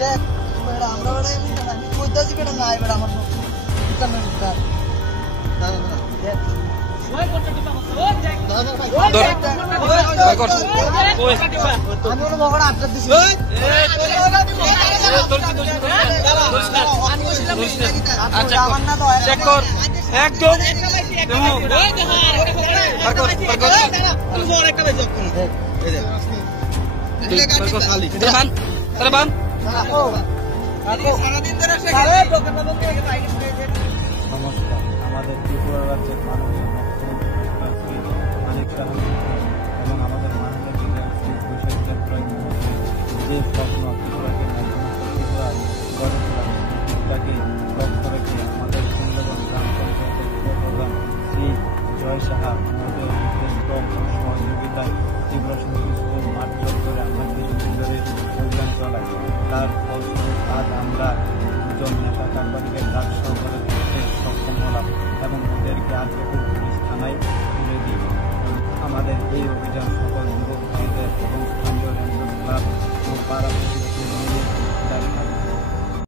দেখ বেড়া আমরা বেড়া এমনি না আমি কইতাছি বেড়া নাই বেড়া আমার দোকান না দোকান দাদা দাদা দেখ ওই করতে দিবা ও দেখ দাদা ওই করতে ওই আমি ওর বগড়া আটটা দিছি ওই তোর কি দোষ আমি কইছিলাম আচ্ছা আমার না তো চেক কর একদম দেখো ওই দেখো আর কর তুমি বড় একটা বেজে কোন দেখ এই দেখ খালি বান তারে বান ও সারাদিন ধরে সারা দোকান বাবুকে আইডি দিয়েছে নমস্কার আমাদের ত্রিপুরা রাজ্যের মাননীয় মুখ্যমন্ত্রী মানিক সাহা এবং আমাদের মাননীয় বিধায়ক বৈশাখের প্রায় যে স্বপ্ন ত্রিপুরাকে ত্রিপুরা গড়ে তোলা এটাকে লক্ষ্য রেখে আমাদের সুন্দরবন গ্রাম পঞ্চায়েতের উপপ্রধান শ্রী জয় সাহা আমাদের সহযোগিতায় ত্রিপুরা সমিতি স্কুল মাঠ চত্বরে আমরা কিছুদিন ধরে অভিযান চালাই। তার ফলস্বরূপ আজ আমরা দুজন নেতা সাংবাদিকের কাজ সহকারে করতে সক্ষম হলাম এবং ওদেরকে আজ এখন পুলিশ থানায় তুলে দিই। আমাদের এই অভিযান সকল যুবক ভাইদের এবং স্থানীয় রেঞ্জন ক্লাব ও পাড়া